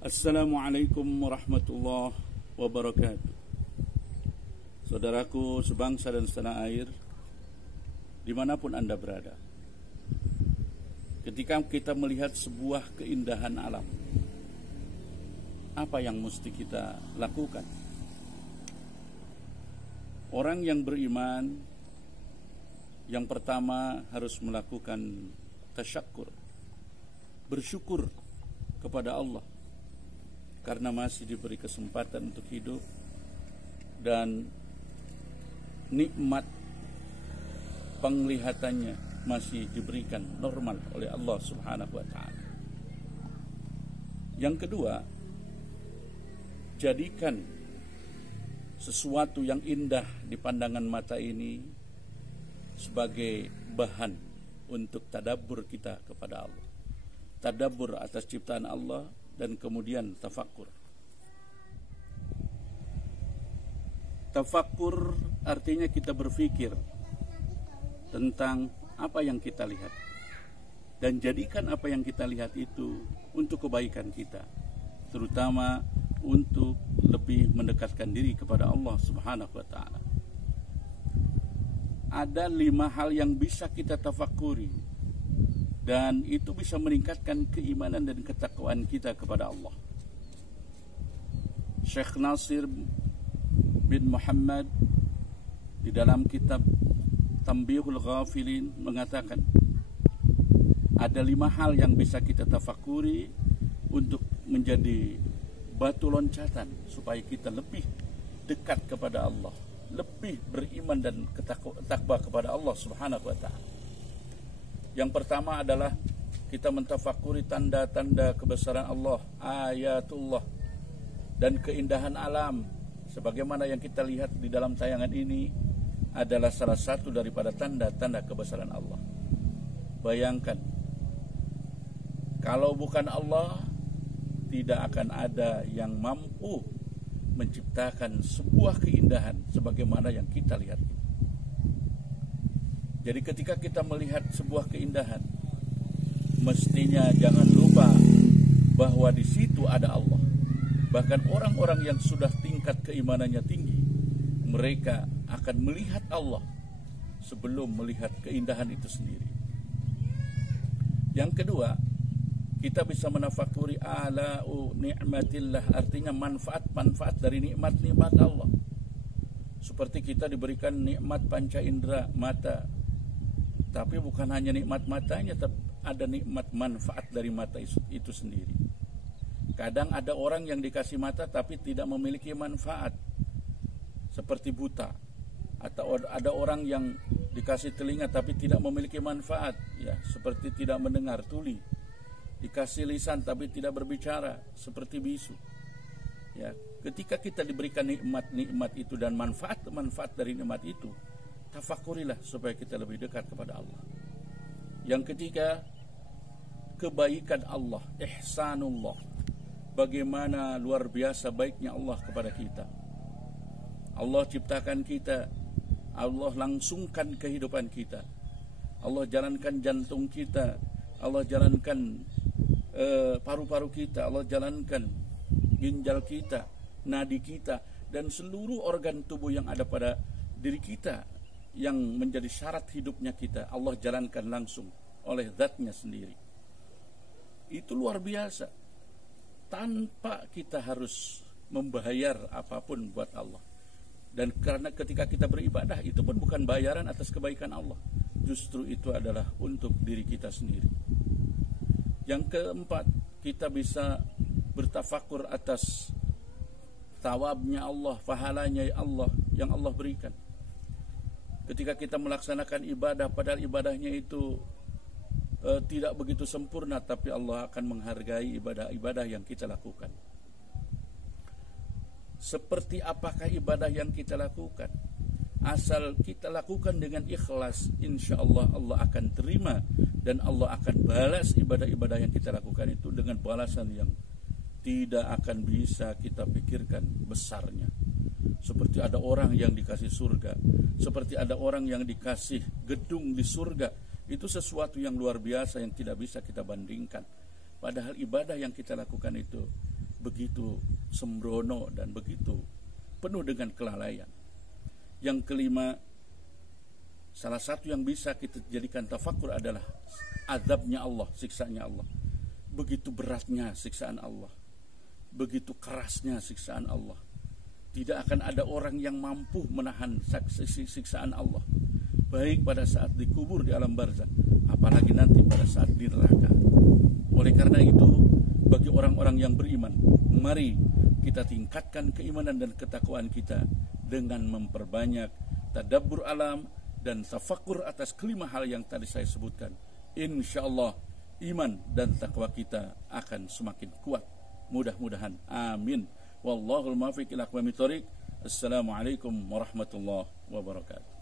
Assalamualaikum warahmatullahi wabarakatuh. Saudaraku sebangsa dan setanah air, dimanapun Anda berada, ketika kita melihat sebuah keindahan alam, apa yang mesti kita lakukan? Orang yang beriman, yang pertama harus melakukan tasyakkur, bersyukur kepada Allah karena masih diberi kesempatan untuk hidup dan nikmat penglihatannya masih diberikan normal oleh Allah Subhanahu wa taala. Yang kedua, jadikan sesuatu yang indah di pandangan mata ini sebagai bahan untuk tadabbur kita kepada Allah. Tadabbur atas ciptaan Allah dan kemudian tafakkur. Tafakkur artinya kita berpikir tentang apa yang kita lihat dan jadikan apa yang kita lihat itu untuk kebaikan kita, terutama untuk lebih mendekatkan diri kepada Allah Subhanahu wa taala. Ada 5 hal yang bisa kita tafakkuri dan itu bisa meningkatkan keimanan dan ketakwaan kita kepada Allah. Syekh Nasir bin Muhammad di dalam kitab Tanbihul Ghafilin mengatakan ada 5 hal yang bisa kita tafakkuri untuk menjadi batu loncatan supaya kita lebih dekat kepada Allah, lebih beriman dan takwa kepada Allah Subhanahu wa taala. Yang pertama adalah kita mentafakuri tanda-tanda kebesaran Allah, ayatullah, dan keindahan alam. Sebagaimana yang kita lihat di dalam tayangan ini adalah salah satu daripada tanda-tanda kebesaran Allah. Bayangkan, kalau bukan Allah, tidak akan ada yang mampu menciptakan sebuah keindahan sebagaimana yang kita lihat. Jadi ketika kita melihat sebuah keindahan, mestinya jangan lupa bahwa di situ ada Allah. Bahkan orang-orang yang sudah tingkat keimanannya tinggi, mereka akan melihat Allah sebelum melihat keindahan itu sendiri. Yang kedua, kita bisa menafakuri ala'u ni'matillah, artinya manfaat-manfaat dari nikmat-nikmat Allah. Seperti kita diberikan nikmat panca indera, mata. Tapi bukan hanya nikmat matanya, tapi ada nikmat manfaat dari mata itu sendiri. Kadang ada orang yang dikasih mata tapi tidak memiliki manfaat, seperti buta. Atau ada orang yang dikasih telinga tapi tidak memiliki manfaat, ya, seperti tidak mendengar, tuli. Dikasih lisan tapi tidak berbicara, seperti bisu. Ya, ketika kita diberikan nikmat-nikmat itu dan manfaat-manfaat dari nikmat itu, tafakurilah supaya kita lebih dekat kepada Allah. Yang ketiga, kebaikan Allah, ihsanullah. Bagaimana luar biasa baiknya Allah kepada kita. Allah ciptakan kita, Allah langsungkan kehidupan kita, Allah jalankan jantung kita, Allah jalankan paru-paru kita, Allah jalankan ginjal kita, nadi kita, dan seluruh organ tubuh yang ada pada diri kita yang menjadi syarat hidupnya kita, Allah jalankan langsung oleh zatnya sendiri. Itu luar biasa, tanpa kita harus membayar apapun buat Allah. Dan karena ketika kita beribadah, itu pun bukan bayaran atas kebaikan Allah, justru itu adalah untuk diri kita sendiri. Yang keempat, kita bisa bertafakur atas thawabnya Allah, pahalanya Allah yang Allah berikan. Ketika kita melaksanakan ibadah, padahal ibadahnya itu tidak begitu sempurna, tapi Allah akan menghargai ibadah-ibadah yang kita lakukan. Seperti apakah ibadah yang kita lakukan? Asal kita lakukan dengan ikhlas, insya Allah Allah akan terima dan Allah akan balas ibadah-ibadah yang kita lakukan itu dengan balasan yang tidak akan bisa kita pikirkan besarnya. Seperti ada orang yang dikasih surga, seperti ada orang yang dikasih gedung di surga. Itu sesuatu yang luar biasa yang tidak bisa kita bandingkan. Padahal ibadah yang kita lakukan itu begitu sembrono dan begitu penuh dengan kelalaian. Yang kelima, salah satu yang bisa kita jadikan tafakur adalah azabnya Allah, siksanya Allah. Begitu beratnya siksaan Allah, begitu kerasnya siksaan Allah. Tidak akan ada orang yang mampu menahan siksaan Allah, baik pada saat dikubur di alam barzakh, apalagi nanti pada saat di neraka. Oleh karena itu, bagi orang-orang yang beriman, mari kita tingkatkan keimanan dan ketakwaan kita dengan memperbanyak tadabbur alam dan tafakur atas kelima hal yang tadi saya sebutkan. InsyaAllah iman dan takwa kita akan semakin kuat. Mudah-mudahan. Amin. Wallahul muwaffiq ila aqwamit thoriq. Assalamualaikum warahmatullahi wabarakatuh.